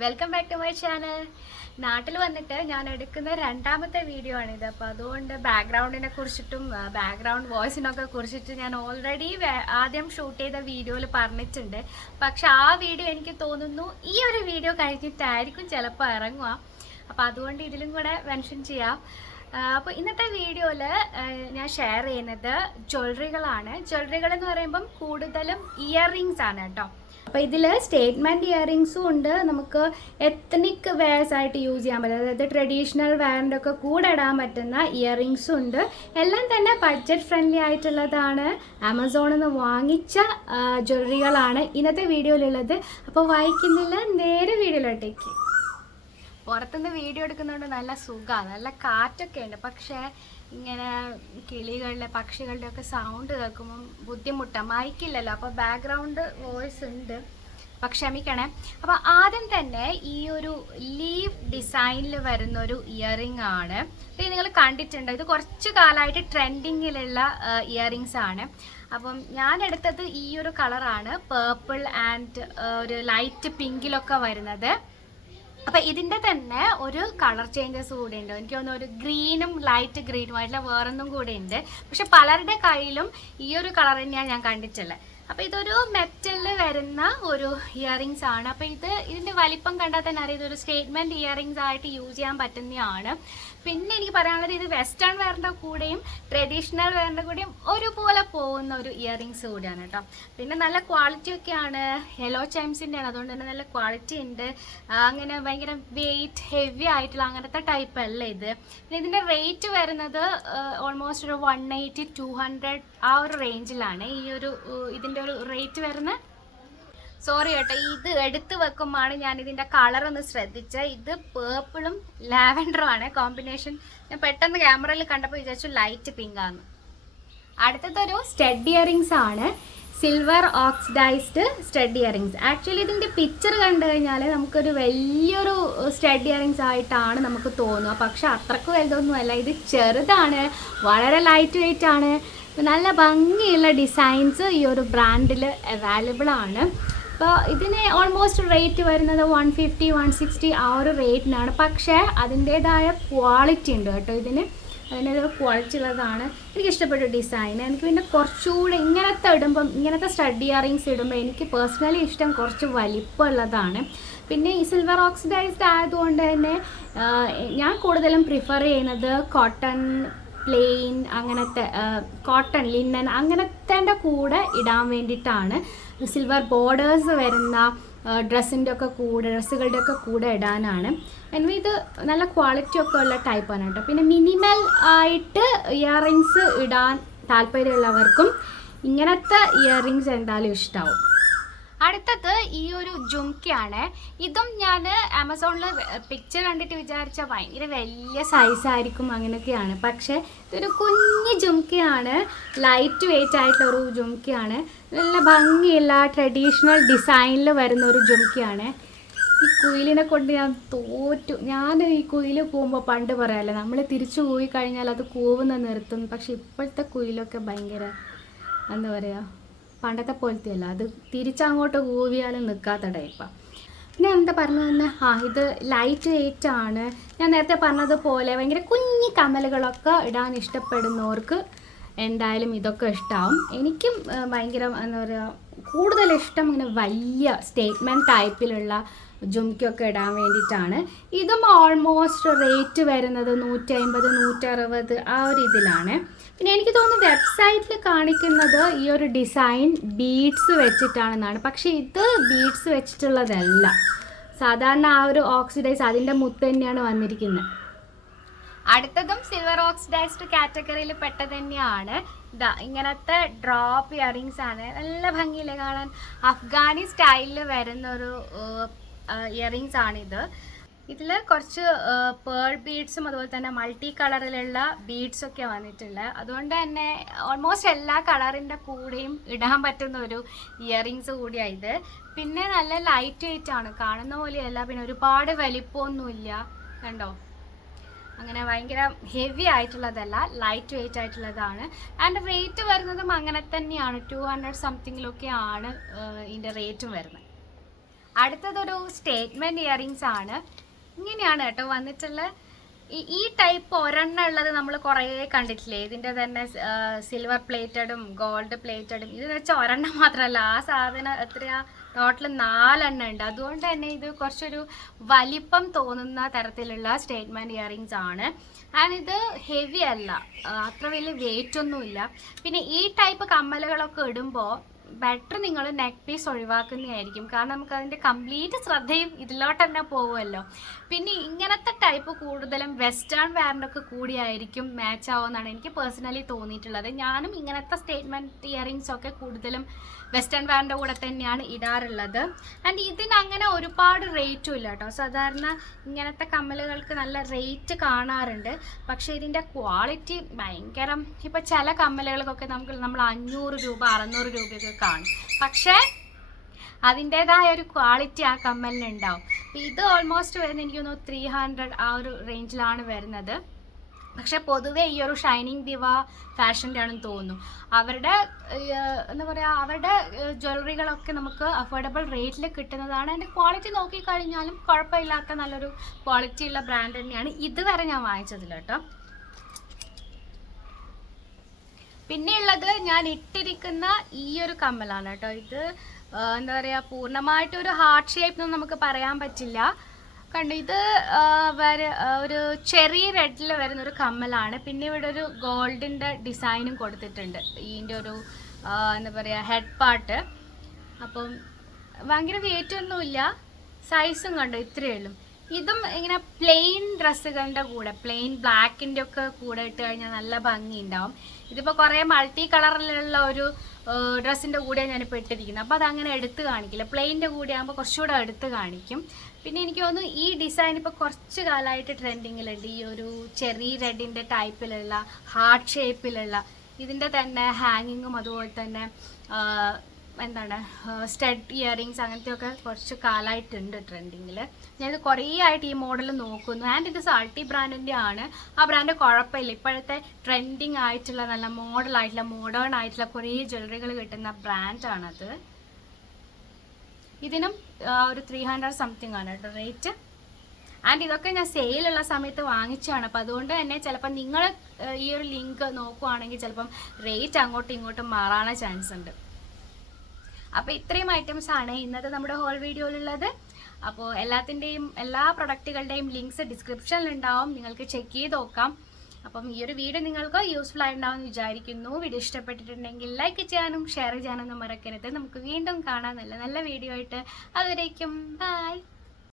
Welcome back to my channel. നാട്ടിൽ വന്നിട്ട് ഞാൻ എടുക്കുന്ന രണ്ടാമത്തെ വീഡിയോ ആണിത്. അപ്പോൾ അതുകൊണ്ട് ബാക്ക്ഗ്രൗണ്ടിനെ കുറിച്ചിട്ടും ബാക്ക്ഗ്രൗണ്ട് വോയിസിനൊക്കെ കുറിച്ചിട്ട് ഞാൻ ഓൾറെഡി ആദ്യം ഷൂട്ട് ചെയ്ത വീഡിയോയിൽ പറഞ്ഞിട്ടുണ്ട്. പക്ഷെ ആ വീഡിയോ എനിക്ക് തോന്നുന്നു ഈ ഒരു വീഡിയോ കഴിഞ്ഞിട്ടായിരിക്കും ചിലപ്പോൾ ഇറങ്ങുക. അപ്പോൾ അതുകൊണ്ട് ഇതിലും കൂടെ മെൻഷൻ ചെയ്യാം. അപ്പോൾ ഇന്നത്തെ വീഡിയോയിൽ ഞാൻ ഷെയർ ചെയ്യുന്നത് ജ്വല്ലറികളാണ്. ജ്വല്ലറികൾ എന്ന് പറയുമ്പം കൂടുതലും ഇയർ റിങ്സ് ആണ് കേട്ടോ. അപ്പോൾ ഇതിൽ സ്റ്റേറ്റ്മെൻറ്റ് ഇയറിങ്സും ഉണ്ട്, നമുക്ക് എത്നിക് വെയർസ് ആയിട്ട് യൂസ് ചെയ്യാൻ പറ്റും, അതായത് ട്രഡീഷണൽ വെയറിൻ്റെ ഒക്കെ കൂടെ ഇടാൻ പറ്റുന്ന ഇയറിങ്സും ഉണ്ട്. എല്ലാം തന്നെ ബഡ്ജറ്റ് ഫ്രണ്ട്ലി ആയിട്ടുള്ളതാണ്. ആമസോണിൽ നിന്ന് വാങ്ങിച്ച ജ്വല്ലറികളാണ് ഇന്നത്തെ വീഡിയോയിലുള്ളത്. അപ്പോൾ വായിക്കുന്നില്ല, നേരെ വീഡിയോയിലോട്ടേക്ക്. പുറത്തുനിന്ന് വീഡിയോ എടുക്കുന്നതുകൊണ്ട് നല്ല സുഖമാണ്, നല്ല കാറ്റൊക്കെ ഉണ്ട്. പക്ഷേ ഇങ്ങനെ കിളികളുടെ പക്ഷികളുടെ ഒക്കെ സൗണ്ട് കേൾക്കുമ്പം ബുദ്ധിമുട്ടാണ്, മൈക്കില്ലല്ലോ, അപ്പോൾ ബാക്ക്ഗ്രൗണ്ട് വോയിസ് ഉണ്ട്, പക്ഷെ ക്ഷമിക്കണേ. അപ്പോൾ ആദ്യം തന്നെ ഈ ഒരു ലീവ് ഡിസൈനിൽ വരുന്നൊരു ഇയറിംഗ് ആണ്. ഇത് നിങ്ങൾ കണ്ടിട്ടുണ്ട്, ഇത് കുറച്ച് കാലമായിട്ട് ട്രെൻഡിങ്ങിലുള്ള ഇയറിങ്സ് ആണ്. അപ്പം ഞാൻ എടുത്തത് ഈ ഒരു കളറാണ്, പേർപ്പിൾ ആൻഡ് ഒരു ലൈറ്റ് പിങ്കിലൊക്കെ വരുന്നത്. അപ്പം ഇതിൻ്റെ തന്നെ ഒരു കളർ ചേഞ്ചസ് കൂടെ ഉണ്ട്. എനിക്ക് തോന്നുന്നു ഒരു ഗ്രീനും ലൈറ്റ് ഗ്രീനും ആയിട്ടുള്ള വേറൊന്നും കൂടെ ഉണ്ട്. പക്ഷെ പലരുടെ കയ്യിലും ഈ ഒരു കളർ തന്നെയാണ് ഞാൻ കണ്ടിട്ടുള്ളത്. അപ്പോൾ ഇതൊരു മെറ്റലിൽ വരുന്ന ഒരു ഇയറിങ്സ് ആണ്. അപ്പോൾ ഇതിൻ്റെ വലിപ്പം കണ്ടാൽ തന്നെ അറിയാം, ഇതൊരു സ്റ്റേറ്റ്മെൻറ്റ് ഇയറിങ്സ് ആയിട്ട് യൂസ് ചെയ്യാൻ പറ്റുന്നതാണ്. പിന്നെ എനിക്ക് പറയാനുള്ളത്, ഇത് വെസ്റ്റേൺ വെയറിൻ്റെ കൂടെയും ട്രഡീഷണൽ വെയറിൻ്റെ കൂടെയും ഒരുപോലെ പോകുന്ന ഒരു ഇയറിങ്സ് കൂടിയാണ് കേട്ടോ. പിന്നെ നല്ല ക്വാളിറ്റി ഒക്കെയാണ്, യെല്ലോ ചൈംസിൻ്റെ ആണ്, അതുകൊണ്ട് തന്നെ നല്ല ക്വാളിറ്റി ഉണ്ട്. അങ്ങനെ ഭയങ്കര വെയിറ്റ് ഹെവി ആയിട്ടുള്ള അങ്ങനത്തെ ടൈപ്പ് അല്ല ഇത്. പിന്നെ ഇതിൻ്റെ റേറ്റ് വരുന്നത് ഓൾമോസ്റ്റ് ഒരു 180 200 ആ ഒരു റേഞ്ചിലാണ് ഇതിൻ്റെ ഒരു റേറ്റ് വരുന്നത്. സോറി കേട്ടോ, ഇത് എടുത്ത് വെക്കുമ്പോഴാണ് ഞാൻ ഇതിൻ്റെ കളറൊന്ന് ശ്രദ്ധിച്ചത്. ഇത് പേർപ്പിളും ലാവൻഡറും ആണ് കോമ്പിനേഷൻ. ഞാൻ പെട്ടെന്ന് ക്യാമറയിൽ കണ്ടപ്പോൾ വിചാരിച്ചു ലൈറ്റ് പിങ്ക് ആണ്. അടുത്തതൊരു സ്റ്റഡ് ഇയറിങ്സ് ആണ്, silver oxidised stud earrings. Actually ഇതിൻ്റെ പിക്ചർ കണ്ടു കഴിഞ്ഞാൽ നമുക്കൊരു വലിയൊരു സ്റ്റഡ് ഇയറിങ്സ് ആയിട്ടാണ് നമുക്ക് തോന്നുക. പക്ഷെ അത്രക്ക് വലുതൊന്നുമല്ല, ഇത് ചെറുതാണ്, വളരെ ലൈറ്റ് വെയിറ്റ് ആണ്. നല്ല ഭംഗിയുള്ള ഡിസൈൻസ് ഈ ഒരു ബ്രാൻഡിൽ അവൈലബിൾ ആണ്. അപ്പോൾ ഇതിന് ഓൾമോസ്റ്റ് റേറ്റ് വരുന്നത് 150 160 ആ ഒരു റേറ്റിനാണ്. പക്ഷേ അതിൻ്റേതായ ക്വാളിറ്റി ഉണ്ട് കേട്ടോ ഇതിന്, അതിൻ്റേതായ ക്വാളിറ്റി ഉള്ളതാണ്. എനിക്കിഷ്ടപ്പെട്ട ഡിസൈൻ. എനിക്ക് പിന്നെ കുറച്ചുകൂടെ ഇങ്ങനത്തെ സ്റ്റഡ് ഇയറിങ്സ് ഇടുമ്പോൾ എനിക്ക് പേഴ്സണലി ഇഷ്ടം കുറച്ച് വലിപ്പമുള്ളതാണ്. പിന്നെ ഈ സിൽവർ ഓക്സിഡൈസ്ഡ് ആയതുകൊണ്ട് തന്നെ ഞാൻ കൂടുതലും പ്രിഫർ ചെയ്യുന്നത് കോട്ടൺ, പ്ലെയിൻ, അങ്ങനത്തെ കോട്ടൺ, ലിനൻ അങ്ങനത്തെ കൂടെ ഇടാൻ വേണ്ടിയിട്ടാണ്. സിൽവർ ബോർഡേഴ്സ് വരുന്ന ഡ്രസ്സുകളുടെ ഒക്കെ കൂടെ ഇടാനാണ്. എനിവേ ഇത് നല്ല ക്വാളിറ്റി ഒക്കെ ഉള്ള ടൈപ്പാണ് കേട്ടോ. പിന്നെ മിനിമൽ ആയിട്ട് ഇയറിങ്സ് ഇടാൻ താല്പര്യമുള്ളവർക്കും ഇങ്ങനത്തെ ഇയറിങ്സ് എന്തായാലും ഇഷ്ടമാവും. അടുത്തത് ഈ ഒരു ജുംക്കയാണ്. ഇതും ഞാൻ ആമസോണിൽ പിക്ചർ കണ്ടിട്ട് വിചാരിച്ച ഭയങ്കര വലിയ സൈസായിരിക്കും അങ്ങനെയൊക്കെയാണ്. പക്ഷേ ഇതൊരു കുഞ്ഞ് ജുംക്കയാണ്, ലൈറ്റ് വെയിറ്റ് ആയിട്ടുള്ള ഒരു ജുംക്കയാണ്. നല്ല ഭംഗിയുള്ള ട്രഡീഷണൽ ഡിസൈനിൽ വരുന്ന ഒരു ജുംക്കയാണ്. ഈ കുയിലിനെ കൊണ്ട് ഞാൻ തോറ്റു. ഞാൻ ഈ കുയിൽ കൂവുമ്പോൾ പണ്ട് പറയാമല്ലോ, നമ്മൾ തിരിച്ചു കൂവി കഴിഞ്ഞാൽ അത് കൂവുന്ന നിർത്തും. പക്ഷെ ഇപ്പോഴത്തെ കുയിലൊക്കെ ഭയങ്കര എന്താ പറയുക, പണ്ടത്തെ പോലത്തെ അല്ല, അത് തിരിച്ചങ്ങോട്ട് കൂവിയാലും നിൽക്കാത്ത ടൈപ്പാണ്. പിന്നെ എന്താ പറഞ്ഞു തന്നെ, ഇത് ലൈറ്റ് വെയിറ്റ് ആണ്. ഞാൻ നേരത്തെ പറഞ്ഞതുപോലെ ഭയങ്കര കുഞ്ഞി കമ്മലുകളൊക്കെ ഇടാൻ ഇഷ്ടപ്പെടുന്നവർക്ക് എന്തായാലും ഇതൊക്കെ ഇഷ്ടമാവും. എനിക്കും ഭയങ്കര എന്താ പറയുക, കൂടുതൽ ഇഷ്ടം ഇങ്ങനെ വലിയ സ്റ്റേറ്റ്മെൻറ്റ് ടൈപ്പിലുള്ള ജുംക്കൊക്കെ ഇടാൻ വേണ്ടിയിട്ടാണ്. ഇതും ഓൾമോസ്റ്റ് റേറ്റ് വരുന്നത് 150 160 ആ ഒരു ഇതിലാണ്. പിന്നെ എനിക്ക് തോന്നുന്നു വെബ്സൈറ്റിൽ കാണിക്കുന്നത് ഈ ഒരു ഡിസൈൻ ബീഡ്സ് വെച്ചിട്ടാണെന്നാണ്. പക്ഷേ ഇത് ബീഡ്സ് വെച്ചിട്ടുള്ളതല്ല, സാധാരണ ആ ഒരു ഓക്സിഡൈസ് അതിൻ്റെ മുത്ത് തന്നെയാണ് വന്നിരിക്കുന്നത്. അടുത്തതും സിൽവർ ഓക്സിഡൈസ്ഡ് കാറ്റഗറിയിൽ പെട്ടത് തന്നെയാണ്. ഇങ്ങനത്തെ ഡ്രോപ്പ് ഇയറിങ്സ് ആണ്, നല്ല ഭംഗിയില്ലേ കാണാൻ. അഫ്ഗാനി സ്റ്റൈലിൽ വരുന്നൊരു ഇയറിങ്സ് ആണിത്. ഇതിൽ കുറച്ച് പേൾ ബീഡ്സും അതുപോലെ തന്നെ മൾട്ടി കളറിലുള്ള ബീഡ്സൊക്കെ വന്നിട്ടുണ്ട്. അതുകൊണ്ട് തന്നെ ഓൾമോസ്റ്റ് എല്ലാ കളറിൻ്റെ കൂടെയും ഇടാൻ പറ്റുന്ന ഒരു ഇയറിങ്സ് കൂടിയാണ് ഇത്. പിന്നെ നല്ല ലൈറ്റ് വെയിറ്റ് ആണ്, കാണുന്ന പോലെയല്ല. പിന്നെ ഒരുപാട് വലിപ്പമൊന്നുമില്ല, കണ്ടോ, അങ്ങനെ ഭയങ്കര ഹെവി ആയിട്ടുള്ളതല്ല, ലൈറ്റ് വെയിറ്റ് ആയിട്ടുള്ളതാണ്. ആൻഡ് റേറ്റ് വരുന്നതും അങ്ങനെ തന്നെയാണ്, 200 സംതിങ്ങിലൊക്കെയാണ് ഇതിൻ്റെ റേറ്റും വരുന്നത്. അടുത്തതൊരു സ്റ്റേറ്റ്മെൻറ്റ് ഇയറിങ്സ് ആണ്. ഇങ്ങനെയാണ് കേട്ടോ വന്നിട്ടുള്ള. ഈ ടൈപ്പ് ഒരെണ്ണം ഉള്ളത് നമ്മൾ കുറേ കണ്ടിട്ടില്ലേ, ഇതിൻ്റെ തന്നെ സിൽവർ പ്ലേറ്റഡും ഗോൾഡ് പ്ലേറ്റഡും. ഇത് വെച്ചാൽ ഒരെണ്ണം മാത്രമല്ല, ആ സാധനം എത്രയാ ടോട്ടൽ 4 എണ്ണം ഉണ്ട്. അതുകൊണ്ട് തന്നെ ഇത് കുറച്ചൊരു വലിപ്പം തോന്നുന്ന തരത്തിലുള്ള സ്റ്റേറ്റ്മെൻറ്റ് ഇയറിങ്സ് ആണ്. ആൻഡ് ഇത് ഹെവി അല്ല, അത്ര വലിയ വെയിറ്റ് ഒന്നുമില്ല. പിന്നെ ഈ ടൈപ്പ് കമ്മലുകളൊക്കെ ഇടുമ്പോൾ ബെറ്റർ നിങ്ങൾ നെക്ക് പീസ് ഒഴിവാക്കുന്നതായിരിക്കും. കാരണം നമുക്ക് അതിൻ്റെ കംപ്ലീറ്റ് ശ്രദ്ധയും ഇതിലോട്ട് തന്നെ പോകുമല്ലോ. പിന്നെ ഇങ്ങനത്തെ ടൈപ്പ് കൂടുതലും വെസ്റ്റേൺ വെയറിൻ്റെ ഒക്കെ കൂടിയായിരിക്കും മാച്ച് ആവുമെന്നാണ് എനിക്ക് പേഴ്സണലി തോന്നിയിട്ടുള്ളത്. ഞാനും ഇങ്ങനത്തെ സ്റ്റേറ്റ്മെൻറ്റ് ഇയറിങ്സ് ഒക്കെ കൂടുതലും വെസ്റ്റേൺ വെയറിൻ്റെ കൂടെ തന്നെയാണ് ഇടാറുള്ളത്. ആൻഡ് ഇതിന് അങ്ങനെ ഒരുപാട് റേറ്റും ഇല്ല കേട്ടോ. സാധാരണ ഇങ്ങനത്തെ കമ്മലുകൾക്ക് നല്ല റേറ്റ് കാണാറുണ്ട്, പക്ഷേ ഇതിൻ്റെ ക്വാളിറ്റി ഭയങ്കരം. ഇപ്പോൾ ചില കമ്മലുകൾക്കൊക്കെ നമ്മൾ 500 രൂപ 600 രൂപയൊക്കെ കാണും, പക്ഷേ അതിൻ്റേതായ ഒരു ക്വാളിറ്റി ആ കമ്മലിന് ഉണ്ടാവും. ഇത് ഓൾമോസ്റ്റ് വരുന്നത് എനിക്ക് തോന്നുന്നു 300 ആ ഒരു റേഞ്ചിലാണ് വരുന്നത്. പക്ഷെ പൊതുവെ ഈ ഒരു ഷൈനിങ് ദിവ ഫാഷൻ്റെ ആണെന്ന് തോന്നുന്നു. അവരുടെ എന്താ പറയുക, അവരുടെ ജ്വല്ലറികളൊക്കെ നമുക്ക് അഫോർഡബിൾ റേറ്റിൽ കിട്ടുന്നതാണ്. അതിൻ്റെ ക്വാളിറ്റി നോക്കിക്കഴിഞ്ഞാലും കുഴപ്പമില്ലാത്ത നല്ലൊരു ക്വാളിറ്റി ഉള്ള ബ്രാൻഡ് തന്നെയാണ് ഇതുവരെ ഞാൻ വാങ്ങിച്ചതിൽ കേട്ടോ. പിന്നെയുള്ളത് ഞാൻ ഇട്ടിരിക്കുന്ന ഈ ഒരു കമ്മലാണ് കേട്ടോ. ഇത് എന്താ പറയുക, പൂർണ്ണമായിട്ടൊരു ഹാർട്ട് ഷേപ്പ് ഒന്നും നമുക്ക് പറയാൻ പറ്റില്ല. കണ്ടു, ഇത് ഒരു ചെറിയ റെഡിൽ വരുന്നൊരു കമ്മലാണ്. പിന്നെ ഇവിടെ ഒരു ഗോൾഡിൻ്റെ ഡിസൈനും കൊടുത്തിട്ടുണ്ട് ഇതിൻ്റെ ഒരു എന്താ പറയുക ഹെഡ് പാർട്ട്. അപ്പം ഭയങ്കര വെയിറ്റ് ഒന്നുമില്ല, സൈസും കണ്ടു ഇത്രയേ ഉള്ളൂ. ഇതും ഇങ്ങനെ പ്ലെയിൻ ഡ്രസ്സുകളുടെ കൂടെ, പ്ലെയിൻ ബ്ലാക്കിൻ്റെ ഒക്കെ കൂടെ ഇട്ട് കഴിഞ്ഞാൽ നല്ല ഭംഗി ഉണ്ടാവും. ഇതിപ്പോൾ കുറേ മൾട്ടി കളറിലുള്ള ഒരു ഡ്രസ്സിൻ്റെ കൂടെയാണ് ഞാനിപ്പോൾ ഇട്ടിരിക്കുന്നത്. അപ്പോൾ അതങ്ങനെ എടുത്ത് കാണിക്കില്ല, പ്ലെയിൻ്റെ കൂടെ ആകുമ്പോൾ കുറച്ചുകൂടെ എടുത്ത് കാണിക്കും. പിന്നെ എനിക്ക് തോന്നുന്നു ഈ ഡിസൈൻ ഇപ്പോൾ കുറച്ച് കാലമായിട്ട് ട്രെൻഡിങ്ങിലുണ്ട്. ഈ ഒരു ചെറി റെഡിൻ്റെ ടൈപ്പിലുള്ള ഹാർട്ട് ഷേപ്പിലുള്ള ഇതിൻ്റെ തന്നെ ഹാങ്ങിങ്ങും അതുപോലെ തന്നെ എന്താണ് സ്റ്റഡ് ഇയറിങ്സ് അങ്ങനത്തെയൊക്കെ കുറച്ച് കാലമായിട്ടുണ്ട് ട്രെൻഡിങ്ങിൽ. ഞാനിത് കുറേ ആയിട്ട് ഈ മോഡൽ നോക്കുന്നു. ആൻഡ് ഇത് സാൾട്ടി ബ്രാൻഡിൻ്റെ ആണ്. ആ ബ്രാൻഡ് കുഴപ്പമില്ല, ഇപ്പോഴത്തെ ട്രെൻഡിങ് ആയിട്ടുള്ള നല്ല മോഡലായിട്ടുള്ള മോഡേൺ ആയിട്ടുള്ള കുറേ ജ്വല്ലറികൾ കിട്ടുന്ന ബ്രാൻഡാണത്. ഇതിനും ഒരു 300 സംതിങ് ആണ് കേട്ടോ റേറ്റ്. ആൻഡ് ഇതൊക്കെ ഞാൻ സെയിലുള്ള സമയത്ത് വാങ്ങിച്ചതാണ്. അപ്പോൾ അതുകൊണ്ട് തന്നെ ചിലപ്പോൾ നിങ്ങൾ ഈ ഒരു ലിങ്ക് നോക്കുവാണെങ്കിൽ ചിലപ്പം റേറ്റ് അങ്ങോട്ടും ഇങ്ങോട്ടും മാറാനുള്ള ചാൻസ് ഉണ്ട്. അപ്പോൾ ഇത്രയും ഐറ്റംസ് ആണ് ഇന്നത്തെ നമ്മുടെ ഹോൾ വീഡിയോയിലുള്ളത്. അപ്പോൾ എല്ലാ പ്രൊഡക്റ്റുകളുടെയും ലിങ്ക്സ് ഡിസ്ക്രിപ്ഷനിലുണ്ടാവും, നിങ്ങൾക്ക് ചെക്ക് ചെയ്ത് നോക്കാം. അപ്പം ഈ ഒരു വീഡിയോ നിങ്ങൾക്ക് യൂസ്ഫുൾ ആയിട്ടുണ്ടാവും എന്ന് വിചാരിക്കുന്നു. വീഡിയോ ഇഷ്ടപ്പെട്ടിട്ടുണ്ടെങ്കിൽ ലൈക്ക് ചെയ്യാനും ഷെയർ ചെയ്യാനൊന്നും മറക്കരുത്. നമുക്ക് വീണ്ടും കാണാം നല്ല നല്ല വീഡിയോ ആയിട്ട്. അതുവരേക്കും ബൈ.